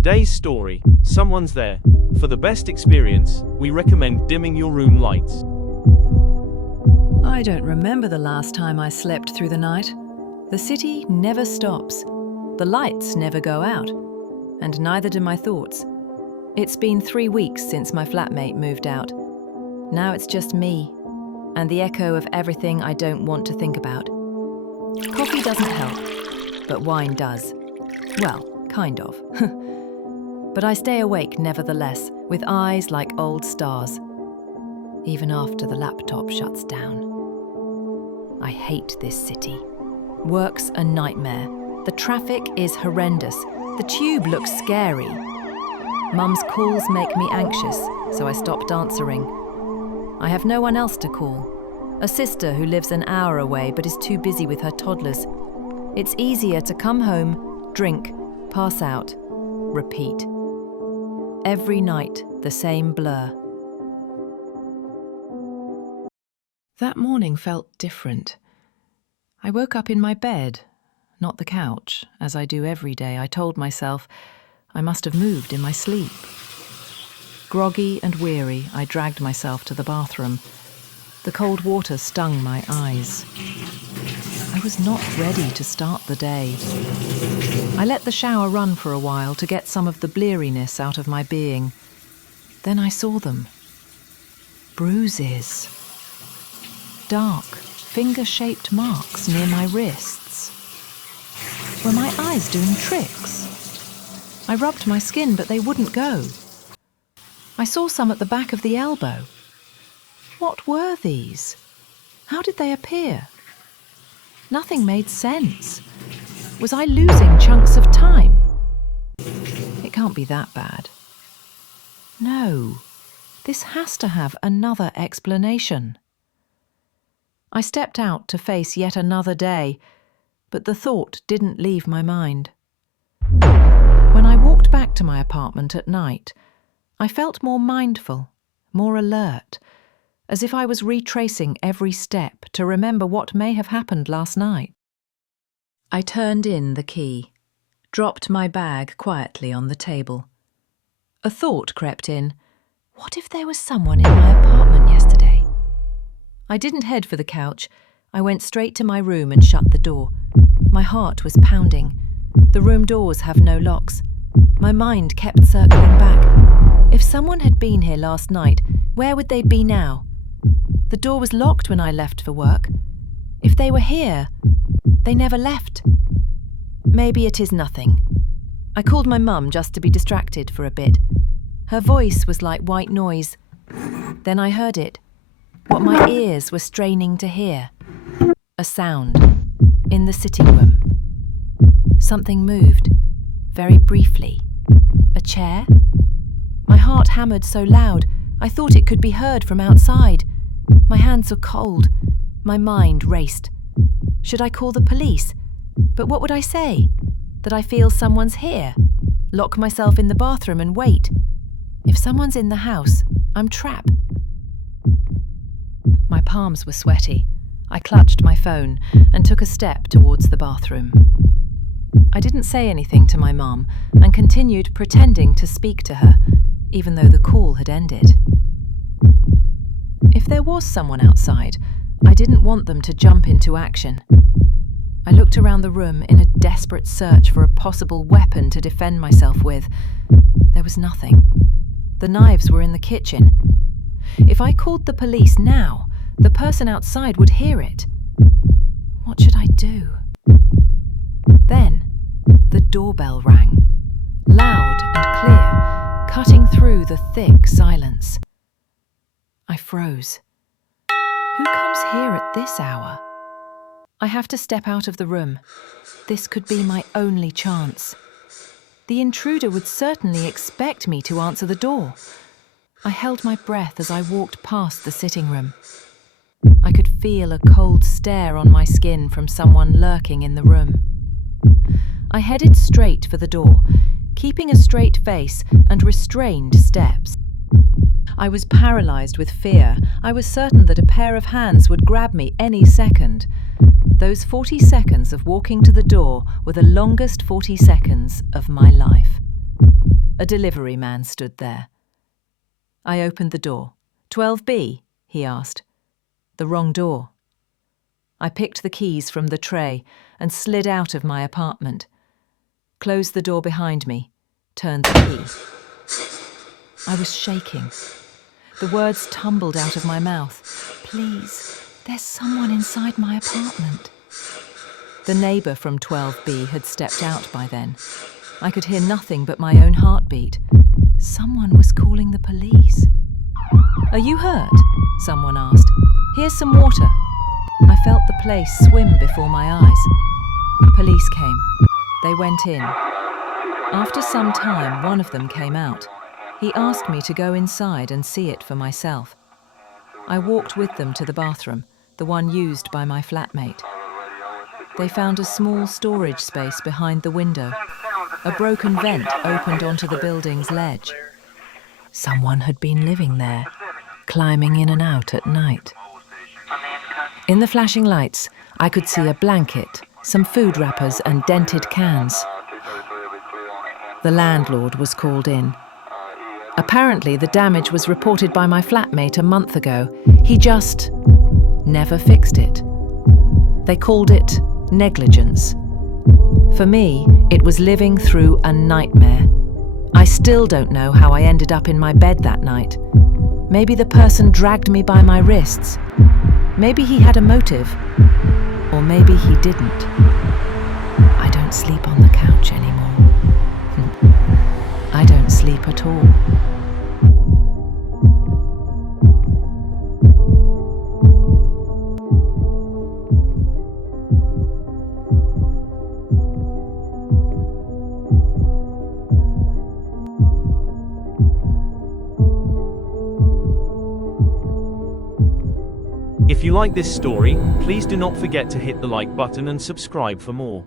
today's story, someone's there. For the best experience, we recommend dimming your room lights. I don't remember the last time I slept through the night. The city never stops. The lights never go out. And neither do my thoughts. It's been 3 weeks since my flatmate moved out. Now it's just me, and the echo of everything I don't want to think about. Coffee doesn't help, but wine does. Well, kind of. But I stay awake nevertheless, with eyes like old stars, even after the laptop shuts down. I hate this city. Work's a nightmare. The traffic is horrendous. The tube looks scary. Mum's calls make me anxious, so I stopped answering. I have no one else to call. A sister who lives an hour away but is too busy with her toddlers. It's easier to come home, drink, pass out, repeat. Every night, the same blur. That morning felt different. I woke up in my bed, not the couch, as I do every day. I told myself I must have moved in my sleep. Groggy and weary, I dragged myself to the bathroom. The cold water stung my eyes. I was not ready to start the day. I let the shower run for a while to get some of the bleariness out of my being. Then I saw them. Bruises. Dark, finger-shaped marks near my wrists. Were my eyes doing tricks? I rubbed my skin, but they wouldn't go. I saw some at the back of the elbow. What were these? How did they appear? Nothing made sense. Was I losing chunks of time? It can't be that bad. No, this has to have another explanation. I stepped out to face yet another day, but the thought didn't leave my mind. When I walked back to my apartment at night, I felt more mindful, more alert, as if I was retracing every step to remember what may have happened last night. I turned in the key, dropped my bag quietly on the table. A thought crept in. What if there was someone in my apartment yesterday? I didn't head for the couch. I went straight to my room and shut the door. My heart was pounding. The room doors have no locks. My mind kept circling back. If someone had been here last night, where would they be now? The door was locked when I left for work. If they were here, they never left. Maybe it is nothing. I called my mum just to be distracted for a bit. Her voice was like white noise. Then I heard it, what my ears were straining to hear. A sound in the sitting room. Something moved, very briefly. A chair? My heart hammered so loud, I thought it could be heard from outside. My hands were cold. My mind raced. Should I call the police? But what would I say? That I feel someone's here? Lock myself in the bathroom and wait? If someone's in the house, I'm trapped. My palms were sweaty. I clutched my phone and took a step towards the bathroom. I didn't say anything to my mum and continued pretending to speak to her, even though the call had ended. If there was someone outside, I didn't want them to jump into action. I looked around the room in a desperate search for a possible weapon to defend myself with. There was nothing. The knives were in the kitchen. If I called the police now, the person outside would hear it. What should I do? Then, the doorbell rang, loud and clear, cutting through the thick silence. I froze. Who comes here at this hour? I have to step out of the room. This could be my only chance. The intruder would certainly expect me to answer the door. I held my breath as I walked past the sitting room. I could feel a cold stare on my skin from someone lurking in the room. I headed straight for the door, keeping a straight face and restrained steps. I was paralyzed with fear. I was certain that a pair of hands would grab me any second. Those 40 seconds of walking to the door were the longest 40 seconds of my life. A delivery man stood there. I opened the door. 12B, he asked. The wrong door. I picked the keys from the tray and slid out of my apartment, closed the door behind me, turned the key. I was shaking. The words tumbled out of my mouth. Please, there's someone inside my apartment. The neighbour from 12B had stepped out by then. I could hear nothing but my own heartbeat. Someone was calling the police. Are you hurt? Someone asked. Here's some water. I felt the place swim before my eyes. Police came. They went in. After some time, one of them came out. He asked me to go inside and see it for myself. I walked with them to the bathroom, the one used by my flatmate. They found a small storage space behind the window. A broken vent opened onto the building's ledge. Someone had been living there, climbing in and out at night. In the flashing lights, I could see a blanket, some food wrappers and dented cans. The landlord was called in. Apparently, the damage was reported by my flatmate a month ago. He just never fixed it. They called it negligence. For me, it was living through a nightmare. I still don't know how I ended up in my bed that night. Maybe the person dragged me by my wrists. Maybe he had a motive. Or maybe he didn't. I don't sleep on the couch anymore. I don't sleep at all. If you like this story, please do not forget to hit the like button and subscribe for more.